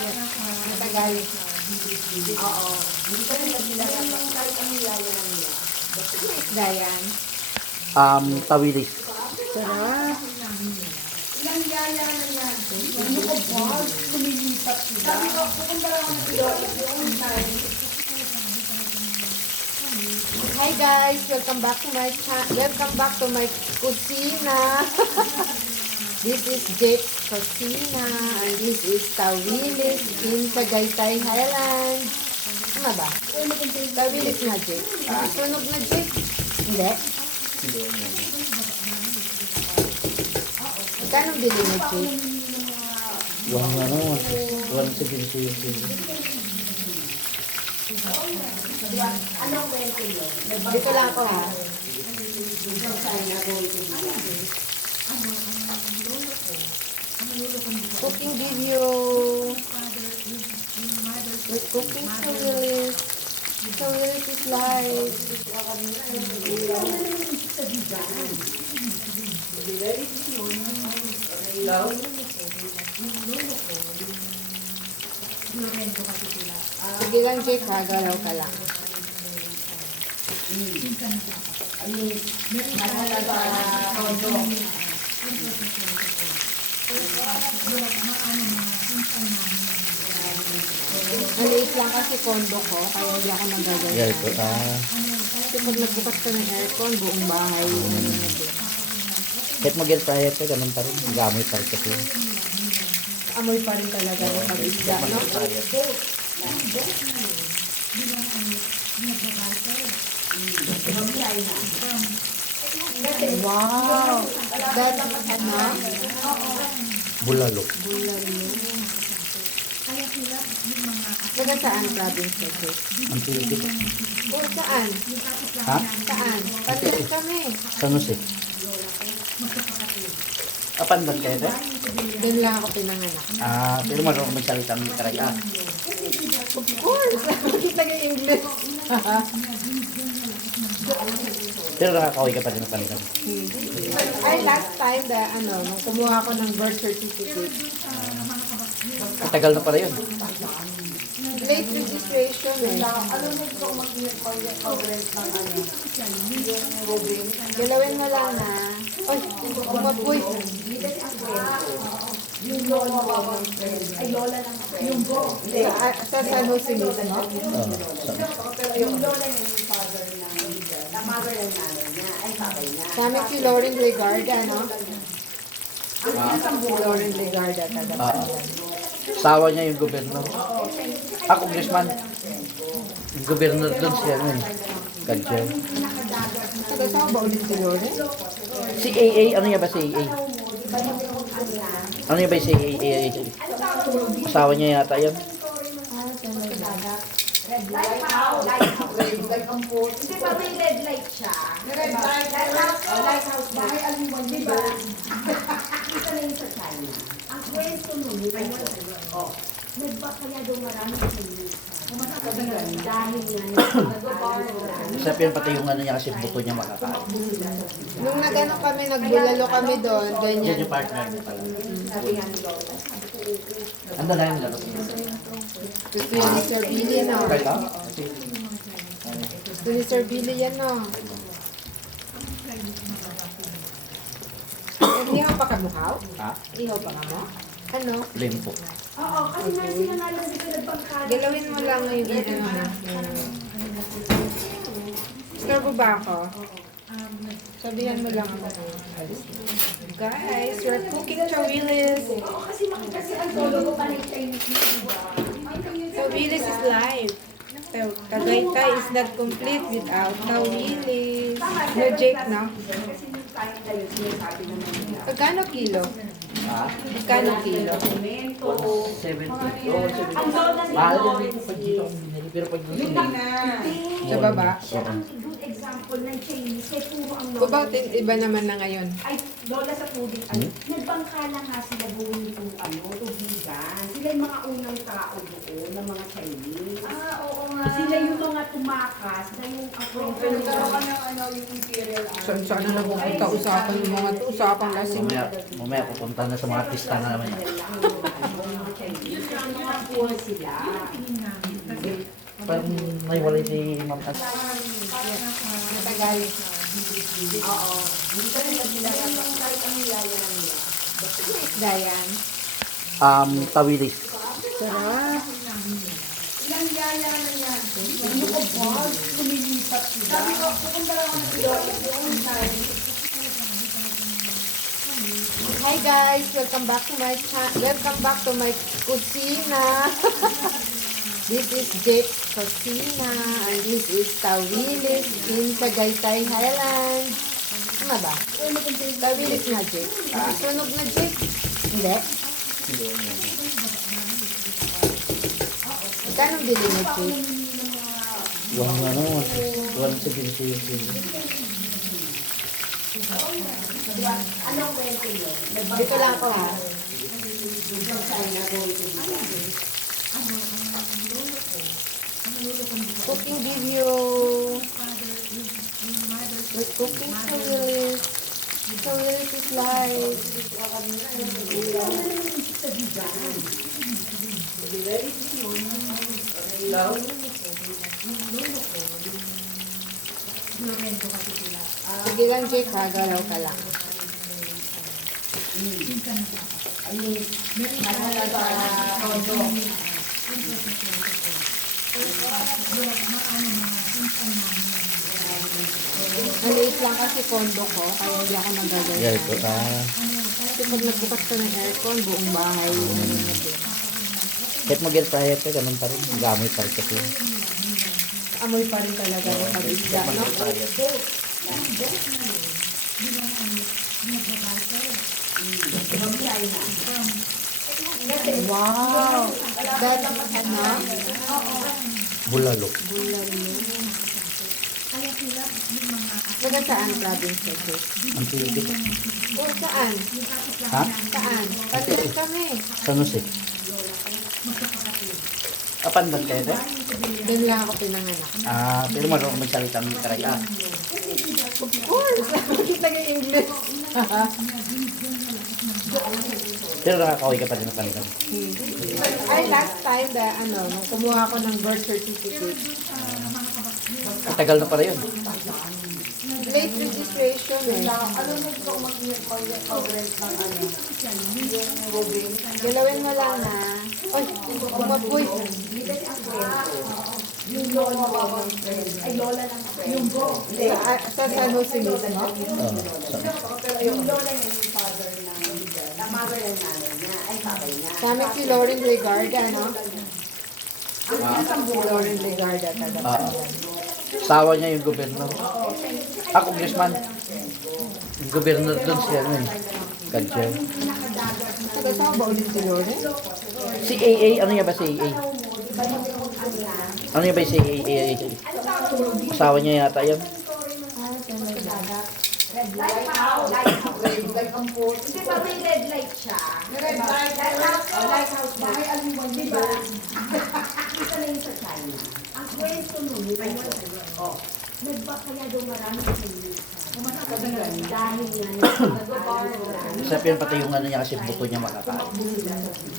Matagal. Oo. Hindi pa rin nila kahit ang nilaya lang nila. Ano isda yan? Tawilis. Sarap. Ilang yaya na yan? Ano ko ba? Lumilipat sila. Sabi ko, pupunta lang ako ng ilo. Hi guys, welcome back to my kusina. This is Jake's Kusina and this is Tawilis in Tagaytay, Highland. Tama ba? Tawilis na Jake. Sunog na Jake? Hindi. Magkano bili mo Jake? 170. Anong kwento nyo? Dito lang ako ha. Cooking video. We're cooking Tawilis. Tawilis is live. Sige lang Jake ha, galaw ka lang. Maliit lang kasi kondo ko, kaya hindi ako nagagaya. Yeah, ito. Kasi pag nagbukas ka ng aircon, buong bahay. Kahit mag-air fryer ka, ganun pa rin. Gamit pa rin kasi. Amoy pa rin talaga ng pag-isda, no? Wow! That's ano? Bulalo. Bulalo. Taga saan province ito? Ang Pilipino. Oh, saan? Ha? Saan? Pansin kami. San Jose. Apan ba kayo ba? Doon lang ako pinanganak. Pero marunong magsalita ng Karaya. Of course! Kita yung English. Pero nakakaway ka pa rin ng kanila. Ay, last time, nung kumuha ko ng birth certificate, Matagal na pala yun. late registration eh. Galawin mo lang na. Oy, umapoy. Yung lola lang. Ay, lola lang. Yung go. Sa San Jose mismo? Yung lola niya yung father na mother ng nanay niya. Ay, tatay niya. Kami si Lauren Legarda, no? Si Lauren Legarda talaga. Sawa niya yung gobernador. Congressman. Yung gobernador doon siya. Kadya. Taga-sawa ba ulit si Lauren? Si AA, ano niya ba si AA? Ano niya ba si AA? Asawa niya yata yun. Red light house. Lighthouse ang po. Hindi ba may red light siya? Red light. Lighthouse. Bahay aliwan, di ba? Kita na yun sa China. Ang kwento nun, nagba kaya daw marami sa Chinese. Dahil nga, Isa pa yun pati yung ano niya kasi buto niya makakain. Nung nagano kami, nagbulalo kami doon, Yan ganyan. yung partner niya pala. Ando na yung lalo. Gusto yun ni Sir Billy, no? Okay lang? Gusto ni Sir Billy yan, no? Ihaw pa ka muhaw? Ha? Ihaw pa ka mo? Ano? Limpo. oo, kasi nga sila nga lang dito nagbangkada. Galawin mo lang yung ito na. Starbo ba ako? Sabihan mo lang ako. Guys, we're cooking Tawilis. Oo, kasi ang solo ko pa na yung Chinese diba? Tawilis is live. Tagaytay is not complete without Tawilis. No, Jake, no? Kasi nung tayo tayo, sinasabi naman nila. Magkano kilo? Ha? Magkano kilo? 70. Ang lola ni Mahal Lawrence din pag dito ang binili. Pero pag dito Sa baba? siya ang good example ng Chinese. Kaya puro ang lola. Babating iba naman na ngayon. Ay, lola sa tubig. Nagbangkala nga sila buong itong tubigan. Sila yung mga unang tao doon ng mga Chinese. Oo nga. Sila yung mga tumakas na yung kwento nila. Saan na napupunta usapan yung mga usapang lasing. Mamaya pupunta na sa mga pista na naman yan. poor sila. Parang naiwalay si Ma'am At. Matagal. Oo. Hindi ka rin nagsilala kahit ang yaya lang nila. Ano isda yan? Tawilis. Sarap. Ilang yaya na yan? Ano ko ba? Lumilipat sila. Sabi ko, pupunta lang ako ng Ilocos doon time. Hi guys, welcome back to my kusina. This is Jake's Kusina and this is Tawilis in Tagaytay, Highlands. Ano ba? Tawilis na Jake. Sunog na Jake? Hindi. Magkano bili mo Jake? One 70. Anong kwento nyo? Dito lang ako ha. Cooking video. We're cooking Tawilis. Tawilis is live. Sige lang, Jake, ha? Galaw ka lang. Maliit lang kasi kondo ko, kaya hindi ako nagaganyan. Yeah, ito. Kasi pag nagbukas ka ng aircon, buong bahay. Kahit mag-air fryer ka, ganun pa rin. Gamit pa rin kasi. Amoy pa rin talaga ng pag-isda, no? Wow! That's, ano? Bulalo. Taga saan province ka, Jake? Ang pili ko. Oh, saan? Ha? Saan? Patin kami. San Jose. Pandan kayo tayo? Doon lang ako pinanganak. Pero marunong magsalita ng karaya. Of course! Nakikita yung English. Pero nakakaway ka pa rin ng pandan. Ay, last time, nung kumuha ko ng birth certificate, Matagal na pala yun. late registration eh. Galawin mo lang na. Oy, umapoy. Yung lola ko, ay lola lang ako. Yung go. Sa San Jose mismo. Yung lola niya yung father na mother ng nanay niya, ay tatay niya. Sa amin si Lauren Legarda, no? Si Lauren Legarda, taga Sawa niya yung gobernador. Congressman. Yung gobernador doon siya, ano eh. Kadjer. taga saan ba ulit si Lauren? Si AA, ano niya ba si AA? Ano niya ba si AA? Asawa niya yata yan. Red light house. Hindi ba may red light siya? Red light house. Bahay aliwan, di ba? Isa na yun sa China. Ang kwento nun, nagba kaya daw marami sa Chinese. Dahil nga, Isa pa yun pati yung ano niya kasi buto niya makakain.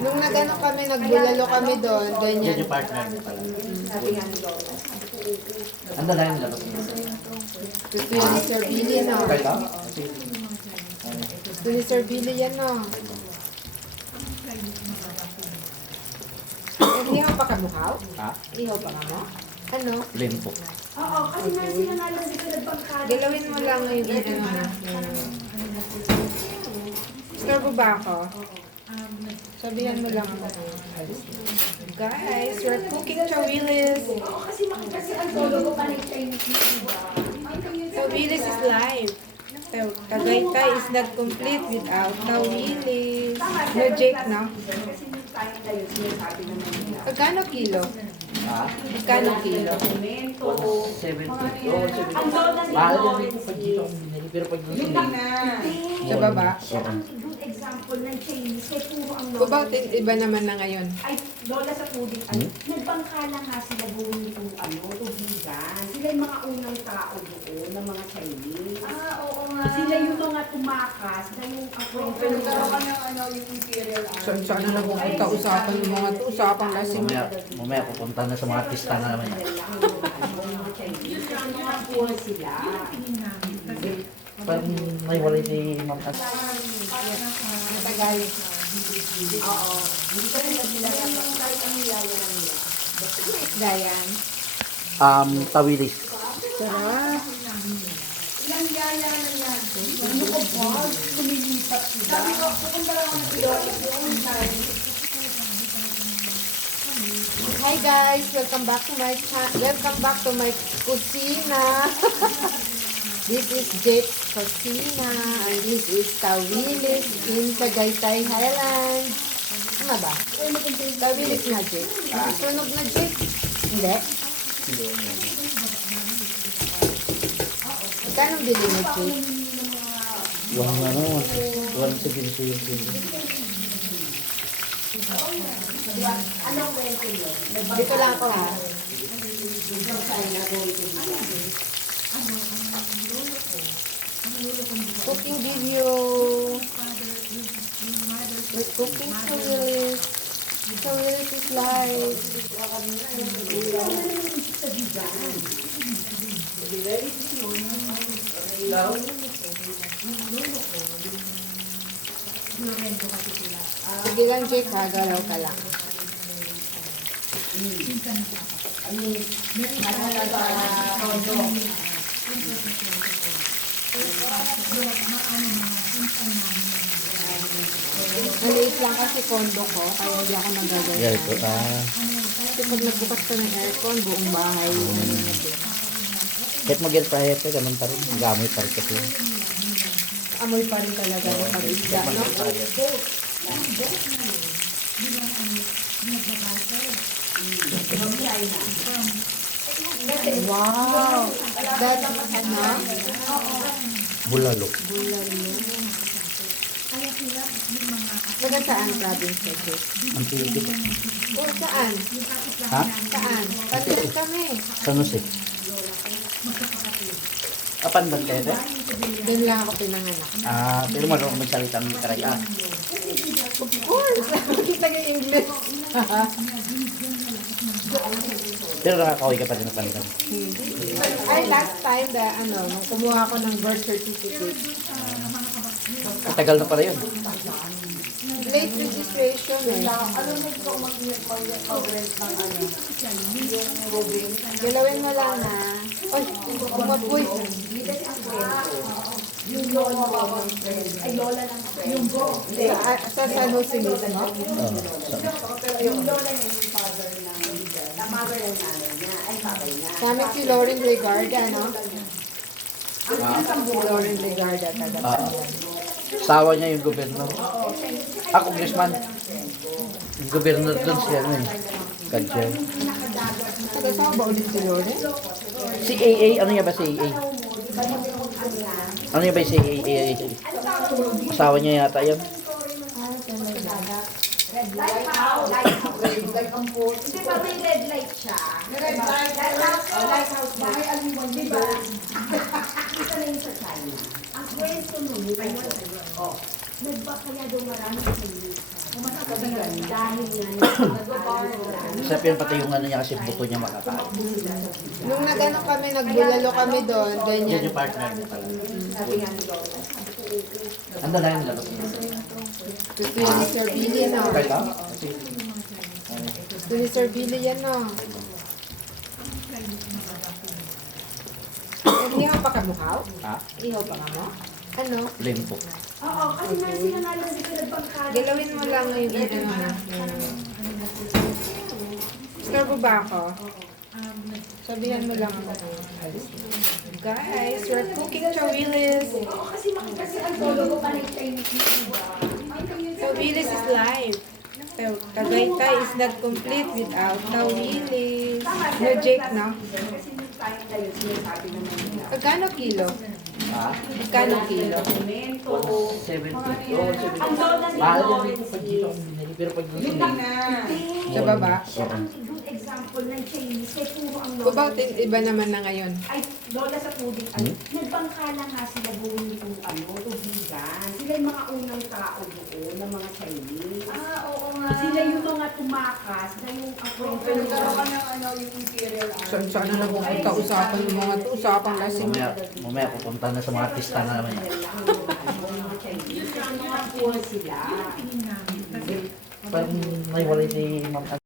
Nung nagano kami, nagbulalo kami doon, Yan ganyan. yung partner niya pala. sabi nga ni Lola, Anda na yung labas niya. Gusto yun ni Sir Billy, no? Kahit ah? Gusto ni Sir Billy yan, no? Ihaw pa ka buhaw? Ha? Ihaw pa ka mo? Ano? Limpo. oo, kasi nga sila nga lang dito nagbangkala. Galawin mo lang yung ano na. Storbo ba ako? Sabihan mo lang ako. Guys, we're cooking chawilis. Oo, kasi ang solo ko pa na yung Chinese, di ba? Tawilis is live. Tagaytay is not complete without Tawilis. No Jake, no? Kasi yung time na yun, sinasabi naman nila. Magkano kilo? Ha? Magkano kilo? Dokumento. 70. Oo, 70. Ang lola ni Mahal Lawrence. din pag dito ang binili. Pero pag dito Yun lang na. Sa baba? Siya ang good example ng Chinese, kaya puro ang Kung bakit iba naman na ngayon? Ay, Lola sa tubig, nagbangkala nga sila buong itong tubigan. Sila yung mga unang tao doon, ng mga Chinese. Oo nga. Sila yung mga tumakas na yung kwento Pero nila. ka ng yung imperial army. Saan na pupunta usapan yung mga to? Usapang lasing. Mamaya pupunta na sa mga pista na naman yan. Sila. Parang may wala si Ma'am As. Matagal. Oo. Hindi ko rin sila kahit ang nilawa lang nila. Ano isda yan? Tawilis. Sarap. Ilang yaya na yan. Ano ko ba? Lumilipat sila. Sabi ko, pupunta lang ako ng Ilocos doon. Hi guys, welcome back to my kusina. This is Jake's Kusina and this is Tawilis in Tagaytay, Highlands. Ano ba? Tawilis na Jake. Sunog na Jake? Hindi. Magkano bili ni Jake? One seventy yung kilo. Anong kwento nyo? Dito lang ako ha. Cooking video. We're cooking Tawilis. Tawilis is live. Sige lang Jake ha, galaw ka lang. Maliit lang kasi kondo ko, kaya hindi ako nagagaya. Yeah, ito. Kasi pag nagbukas ka ng aircon, buong bahay yung nangyayari. Kahit mag-air fryer ka, ganun pa rin. Gamay pa rin kasi. Amoy pa rin talaga ng pag-isda, no? Wow! That's, ano? Bulalo. Taga saan province ka, Jake? Ang piligid. Oh, saan? Ha? Saan? Patin kami. San Jose. Apan ba kayo? Doon lang ako pinanganak. Pero marunong magsalita ng karaya. Of course! Kita yung English. Pero nakakaway ka pa rin ng panitan. Ay, last time, nung kumuha ko ng birth certificate, Matagal na pala yun. late registration eh. Alam mo ito mag-coverage ng ano? Yung Robin. Galawin mo lang na. Oy, umapoy. Yung lola ko. Ay, lola lang. Yung go. Sa San Jose mismo. Yung lola niya yung father ng na mother ng nanay niya. Ay, tatay niya. Sa amin si Lauren Legarda, no? Si Lauren Legarda, taga Sawa niya yung gobernador. Congressman. Yung gobernador doon siya, ano eh. Kadya. Taga saan ba ulit si Lauren? Si AA, ano niya ba si AA? Ano niya ba si AA? Asawa niya yata yun. Like ang boat. Hindi ba may red light siya? Red light. Lighthouse. Bahay aliwan, di ba? Kita na yun sa China. Ang kwento nun, nagbakaya daw marami sa Chinese. Dahil nga, Isa pa yun pati yung ano niya kasi buto niya makakain. Nung nagano kami, nagbulalo kami doon, Yan ganyan. yung partner niya pala. Ando na yung labas. Gusto yun ni Sir Billy, no? Okay ka? Gusto ni Sir Billy yan, no? Ihaw pa ka mukhaw? Ha? Ihaw pa ka mo? Ano? Limpo. oo, kasi nga sila nga lang dito nagbangkala. Galawin mo lang yung ano ha. Starbo ba ako? Sabihan mo lang ako. Guys, we're cooking tawilis. Oo, kasi ang solo ko pa ng Chinese diba? Tawilis is live. Tagaytay is not complete without tawilis. No, Jake, no? Kasi yung tayo tayo sinasabi naman nila. Pagkano kilo? Ha? Magkano kilo? Dokumento. 170. Ang lola ni Mahal yan Lawrence dito pag dito ang binili. Pero pag dito Yung Sa baba? Siya ang good example ng Chinese. Kaya puro ang What about in iba naman na ngayon? Ay, lola sa tubig. Nagbangka lang nga sila buong itong tubigan. Sila yung mga unang tao doon ng mga Chinese. Oo nga. Sila yung mga tumakas na yung Pero akwento nagkaroon ka ng yung Imperial Army. Saan na napupunta usapan ng mga to? Usapang lasing. Mamaya pupunta na sa mga artista na naman yan. mga Chinese. Ang mga poor sila. Parang naiwalay si Ma'am